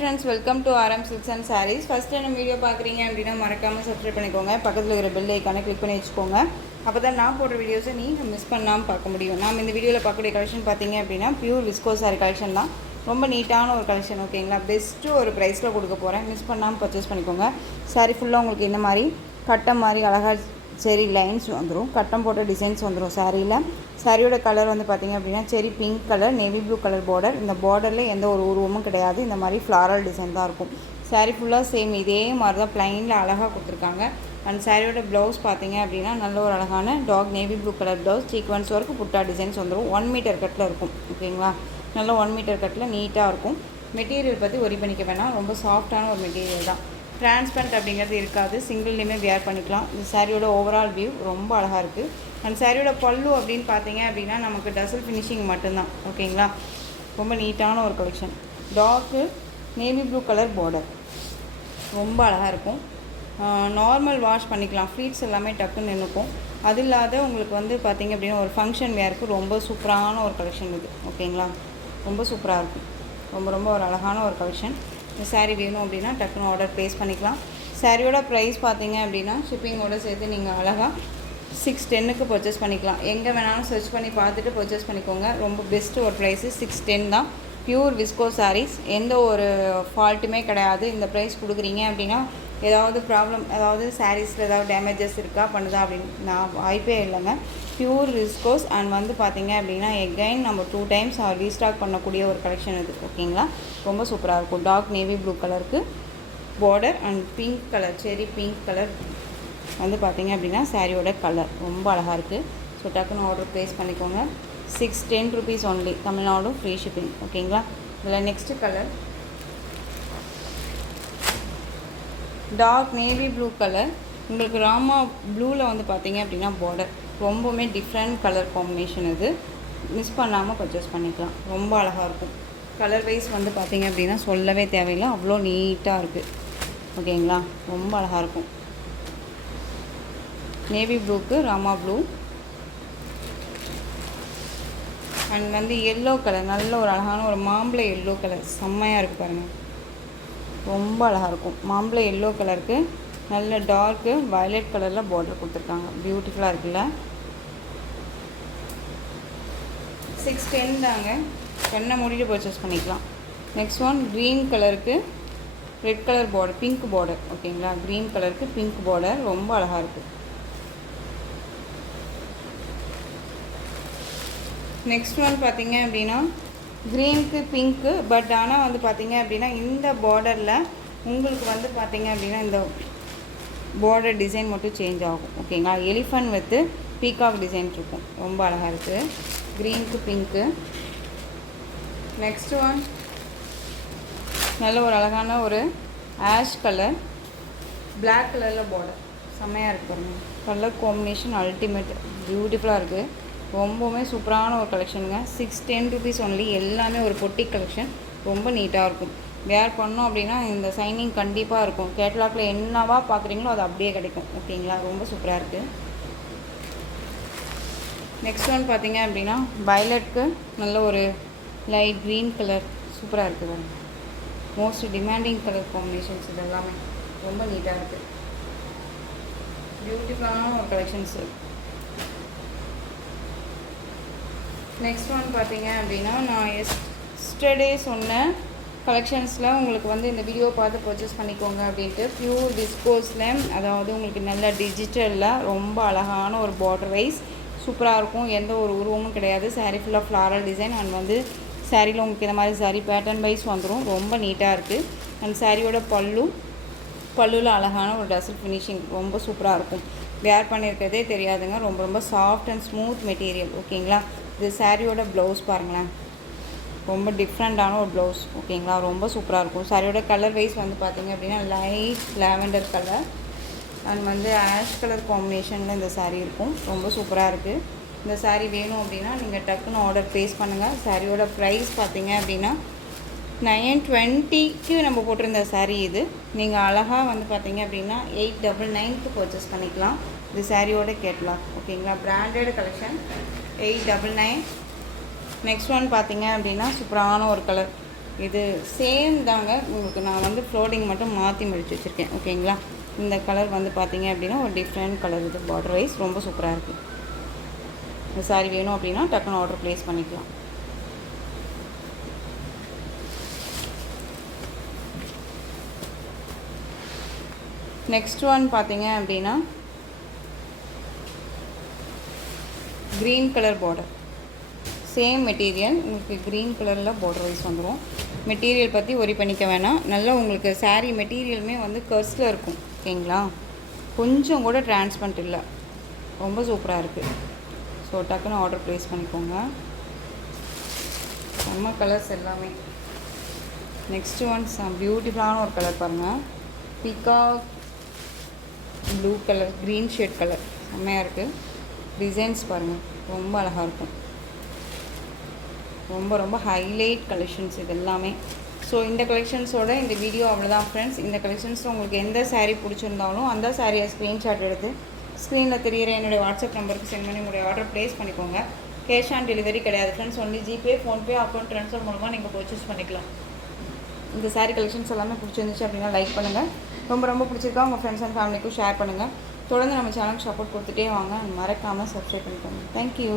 friends, welcome to RM Silks and Sarees. First time video பார்க்குறீங்க அப்படின்னா மறக்காமல் subscribe பண்ணிக்கோங்க. பக்கத்தில் இருக்கிற பெல் ஐக்கானை கிளிக் பண்ணி வச்சுக்கோங்க. அப்போ தான் நான் போடுற வீடியோஸை நீங்கள் மிஸ் பண்ணாமல் பார்க்க முடியும். நாம் இந்த வீடியோவில் பார்க்கக்கூடிய கலெக்ஷன் பார்த்தீங்க அப்படின்னா பியூர் விஸ்கோ சாரி கலெக்ஷன் தான். ரொம்ப நீட்டான ஒரு கலெக்ஷன், ஓகேங்களா? பெஸ்ட்டு ஒரு ப்ரைஸில் கொடுக்க போகிறேன். மிஸ் பண்ணாமல் பர்ச்சேஸ் பண்ணிக்கோங்க. சாரி ஃபுல்லாக உங்களுக்கு இந்த மாதிரி கட்டம் மாதிரி அழகாக செரி லைன்ஸ் வந்துடும், கட்டம் போட்ட டிசைன்ஸ் வந்துடும் சாரியில். சாரியோட கலர் வந்து பார்த்திங்க அப்படின்னா செரி pink colour, navy blue colour border. இந்த பார்டரில் எந்த ஒரு உருவமும் கிடையாது, இந்த மாதிரி ஃப்ளாரல் டிசைன் தான் இருக்கும். சாரி ஃபுல்லாக சேம் இதே மாதிரி தான் ப்ளைனில் அழகாக கொடுத்துருக்காங்க. அண்ட் சாரியோட ப்ளவுஸ் பார்த்திங்க அப்படின்னா நல்ல ஒரு அழகான dark navy blue colour blouse, sequins work புட்டா டிசைன்ஸ் வந்துடும். 1 மீட்டர் கட்டில் இருக்கும், ஓகேங்களா? நல்ல 1 மீட்டர் கட்டில் நீட்டாக இருக்கும். மெட்டீரியல் பற்றி ஒரி பண்ணிக்க வேணாம், ரொம்ப சாஃப்டான ஒரு மெட்டீரியல் தான். டிரான்ஸ்பரண்ட் அப்படிங்கிறது இருக்காது, சிங்கிள்லேயுமே வியர் பண்ணிக்கலாம். இந்த சாரியோட ஓவரால் வியூ ரொம்ப அழகாக இருக்குது. அண்ட் சாரியோட பல்லு அப்படின்னு பார்த்தீங்க அப்படின்னா நமக்கு டசல் ஃபினிஷிங் மட்டும்தான், ஓகேங்களா? ரொம்ப நீட்டான ஒரு collection. Torque navy blue colour border ரொம்ப அழகாக இருக்கும். நார்மல் வாஷ் பண்ணிக்கலாம், ஃப்ளீட்ஸ் எல்லாமே டக்குன்னு நின்றுக்கும். அது இல்லாத உங்களுக்கு வந்து பார்த்திங்க அப்படின்னா ஒரு ஃபங்க்ஷன் வேருக்கு ரொம்ப சூப்பரான ஒரு கலெக்ஷன் இது, ஓகேங்களா? ரொம்ப சூப்பராக இருக்கும். ரொம்ப ஒரு அழகான ஒரு கலெக்ஷன். இந்த சாரீ வேணும் அப்படின்னா டக்குன்னு ஆர்டர் ப்ளேஸ் பண்ணிக்கலாம். சாரியோட ப்ரைஸ் பார்த்தீங்க அப்படின்னா ஷிப்பிங்கோடு சேர்த்து நீங்கள் அழகாக 610க்கு பர்ச்சேஸ் பண்ணிக்கலாம். எங்கே வேணாலும் சர்ச் பண்ணி பார்த்துட்டு பர்ச்சேஸ் பண்ணிக்கோங்க. ரொம்ப பெஸ்ட்டு ஒரு ப்ரைஸு 610 தான். பியூர் விஸ்கோ சாரீஸ், எந்த ஒரு ஃபால்ட்டுமே கிடையாது. இந்த ப்ரைஸ் கொடுக்குறீங்க அப்படின்னா ஏதாவது ப்ராப்ளம், அதாவது சாரீஸில் ஏதாவது டேமேஜஸ் இருக்கா பண்ணுதா அப்படின்னு நான் வாய்ப்பே இல்லைங்க. Pure viscose. அண்ட் வந்து பார்த்திங்க அப்படின்னா எகைன் நம்ம 2 டைம்ஸ் ரீஸ்டாக் பண்ணக்கூடிய ஒரு கலெக்ஷன் இது, ஓகேங்களா? ரொம்ப சூப்பராக இருக்கும். டார்க் நேவி ப்ளூ கலருக்கு பார்டர் அண்ட் பிங்க் கலர், செரி பிங்க் கலர் வந்து பார்த்திங்க அப்படின்னா சாரியோட கலர் ரொம்ப அழகாக இருக்குது. ஸோ டக்குன்னு ஆர்டர் ப்ளேஸ் பண்ணிக்கோங்க. 610 rupees only, Tamil Nadu free shipping, ஓகேங்களா? இதில் next colour dark navy blue colour. உங்களுக்கு ராமா ப்ளூவில் வந்து பார்த்திங்க அப்படின்னா பார்டர் ரொம்பவுமே டிஃப்ரெண்ட் கலர் காம்பினேஷன். இது மிஸ் பண்ணாமல் பர்ச்சேஸ் பண்ணிக்கலாம். ரொம்ப அழகாக இருக்கும். கலர் வைஸ் வந்து பார்த்திங்க அப்படின்னா சொல்லவே தேவையில்லை, அவ்வளோ நீட்டாக இருக்குது, ஓகேங்களா? ரொம்ப அழகாக இருக்கும். நேவி ப்ளூக்கு ராமா ப்ளூ அண்ட் வந்து எல்லோ கலர், நல்ல ஒரு அழகான ஒரு மாம்பழ எல்லோ கலர், செம்மையாக இருக்குது பாருங்கள். ரொம்ப அழகாக இருக்கும். மாம்பழ எல்லோ கலருக்கு நல்ல டார்க்கு வயலட் கலரில் பார்டர் கொடுத்துருக்காங்க. பியூட்டிஃபுல்லாக இருக்குல்ல? 610 தாங்க. கண்ணை மூடிட்டு பர்ச்சேஸ் பண்ணிக்கலாம். நெக்ஸ்ட் ஒன் க்ரீன் கலருக்கு red colour border, pink border, ஓகேங்களா? க்ரீன் கலருக்கு பிங்க் பார்டர் ரொம்ப அழகாக இருக்குது. நெக்ஸ்ட் ஒன் பார்த்திங்க அப்படின்னா க்ரீனுக்கு பிங்க்கு, பட் ஆனால் வந்து பார்த்திங்க அப்படின்னா இந்த பார்டரில் உங்களுக்கு வந்து பார்த்திங்க அப்படின்னா இந்த பார்டர் டிசைன் மட்டும் சேஞ்ச் ஆகும், ஓகேங்களா? எலிஃபண்ட் வித்து பீகாக் டிசைன் இருக்கும். ரொம்ப அழகாக இருக்குது. க்ரீனுக்கு பிங்க்கு. நெக்ஸ்ட் ஒன் நல்ல ஒரு அழகான ஒரு ஆஷ் கலர், பிளாக் கலரில் பார்டர் செம்மையாக இருக்குது பாருங்கள். கலர் காம்பினேஷன் அல்டிமேட், பியூட்டிஃபுல்லாக இருக்குது. ரொம்பவுமே சூப்பரான ஒரு கலெக்ஷனுங்க. 610 rupees ஒன்லி. எல்லாமே ஒரு பொட்டிக் கலெக்ஷன், ரொம்ப நீட்டாக இருக்கும். வேர் பண்ணோம் அப்படின்னா இந்த சைனிங் கண்டிப்பாக இருக்கும். கேட்லாகில் என்னவா பார்க்குறீங்களோ அது அப்படியே கிடைக்கும், ஓகேங்களா? ரொம்ப சூப்பராக இருக்குது. நெக்ஸ்ட் ஒன் பார்த்திங்க அப்படின்னா வயலட்டுக்கு நல்ல ஒரு லைட் க்ரீன் கலர், சூப்பராக இருக்குது பாருங்க. மோஸ்ட் டிமாண்டிங் கலர் காம்பினேஷன்ஸ் இது எல்லாமே ரொம்ப நீட்டாக இருக்குது. பியூட்டிஃபுல்லான ஒரு கலெக்ஷன்ஸு. நெக்ஸ்ட் ஒன் பார்த்திங்க அப்படின்னா நான் எஸ்டர்டே சொன்ன கலெக்ஷன்ஸில் உங்களுக்கு வந்து இந்த வீடியோ பார்த்து பர்ச்சேஸ் பண்ணிக்கோங்க அப்படின்ட்டு. பியூர் விஸ்கோஸில், அதாவது உங்களுக்கு நல்ல டிஜிட்டலில் ரொம்ப அழகான ஒரு பார்டர் வைஸ் சூப்பராக இருக்கும். எந்த ஒரு உருவமும் கிடையாது. சாரீ ஃபுல்லாக ஃப்ளாரல் டிசைன் அண்ட் வந்து சாரியில் உங்களுக்கு இந்த மாதிரி சாரீ பேட்டர்ன் வைஸ் வந்துடும். ரொம்ப நீட்டாக இருக்குது. அண்ட் சாரியோட பல்லுவில் அழகான ஒரு டசல் ஃபினிஷிங் ரொம்ப சூப்பராக இருக்கும். வேர் பண்ணியிருக்கிறதே தெரியாதுங்க. ரொம்ப சாஃப்ட் அண்ட் ஸ்மூத் மெட்டீரியல், ஓகேங்களா? இது சாரியோட ப்ளவுஸ் பாருங்களேன், ரொம்ப டிஃப்ரெண்ட்டான ஒரு ப்ளவுஸ், ஓகேங்களா? ரொம்ப சூப்பராக இருக்கும். சாரியோட கலர் வைஸ் வந்து பார்த்திங்க அப்படின்னா லைட் லாவெண்டர் கலர் அண்ட் வந்து ஆஷ் கலர் காம்பினேஷனில் இந்த சாரீ இருக்கும். ரொம்ப சூப்பராக இருக்குது. இந்த சாரீ வேணும் அப்படின்னா நீங்கள் டக்குன்னு ஆர்டர் ப்ளேஸ் பண்ணுங்கள். சாரியோட ப்ரைஸ் பார்த்திங்க அப்படின்னா 920க்கு நம்ம போட்டிருந்த சாரீ இது. நீங்கள் அழகாக வந்து பார்த்திங்க அப்படின்னா 899க்கு பர்ச்சேஸ் பண்ணிக்கலாம். இது சாரியோட கேட்லாக், ஓகேங்களா? Branded collection 899. நெக்ஸ்ட் ஒன் பார்த்திங்க அப்படின்னா சூப்பரான ஒரு கலர், இது சேம் தாங்க. உங்களுக்கு நான் வந்து ஃப்ளோடிங் மட்டும் மாற்றி மடித்து வச்சுருக்கேன். ஓகேங்களா? இந்த கலர் வந்து பார்த்தீங்க அப்படின்னா ஒரு டிஃப்ரெண்ட் கலர். இது பார்டர் வைஸ் ரொம்ப சூப்பராக இருக்குது. இந்த சாரீ வேணும் அப்படின்னா டக்குன்னு ஆர்டர் ப்ளேஸ் பண்ணிக்கலாம். நெக்ஸ்ட் ஒன் பார்த்தீங்க அப்படின்னா green colour border. Same material உங்களுக்கு க்ரீன் கலரில் பார்டர் வைஸ் வந்துடும். மெட்டீரியல் பற்றி ஒரி பண்ணிக்க வேணாம். நல்லா உங்களுக்கு சாரீ மெட்டீரியலுமே வந்து கர்ஸில் இருக்கும். ஓகேங்களா? கொஞ்சம் கூட டிரான்ஸ்பரண்ட் இல்லை. ரொம்ப சூப்பராக இருக்குது. ஸோ டக்குன்னு ஆர்டர் ப்ளேஸ் பண்ணிக்கோங்க. செம்ம கலர்ஸ் எல்லாமே. நெக்ஸ்ட் ஒன்ஸ் பியூட்டிஃபுல்லான ஒரு கலர் பாருங்கள். Peacock blue colour, green shade colour செம்மையாக இருக்குது. டிசைன்ஸ் பாருங்கள், ரொம்ப அழகாக இருக்கும். ரொம்ப ரொம்ப ஹைலைட் கலெக்ஷன்ஸ் இது எல்லாமே. ஸோ இந்த கலெக்ஷன்ஸோட இந்த வீடியோ அவ்வளோதான் ஃப்ரெண்ட்ஸ். இந்த கலெக்ஷன்ஸ் உங்களுக்கு எந்த சாரீ பிடிச்சிருந்தாலும் அந்த சாரியை ஸ்க்ரீன்ஷாட் எடுத்து ஸ்க்ரீனில் தெரிகிற என்னுடைய வாட்ஸ்அப் நம்பருக்கு சென்ட் பண்ணி உங்களுடைய ஆர்டர் ப்ளேஸ் பண்ணிக்கோங்க. கேஷ் ஆன் டெலிவரி கிடையாது friends. Only GPay, PhonePe, account transfer மூலமாக நீங்கள் பர்ச்சேஸ் பண்ணிக்கலாம். இந்த சாரீ கலெக்ஷன்ஸ் எல்லாமே பிடிச்சிருந்துச்சு அப்படின்னா லைக் பண்ணுங்கள். ரொம்ப ரொம்ப பிடிச்சிருக்கா உங்கள் ஃப்ரெண்ட்ஸ் அண்ட் ஃபேமிலிக்கும் ஷேர் பண்ணுங்கள். தொடர்ந்து நம்ம சேனலுக்கு சப்போர்ட் கொடுத்துட்டே வாங்க. மறக்காமல் சப்ஸ்கிரைப் பண்ணிக்கோங்க. தேங்க்யூ.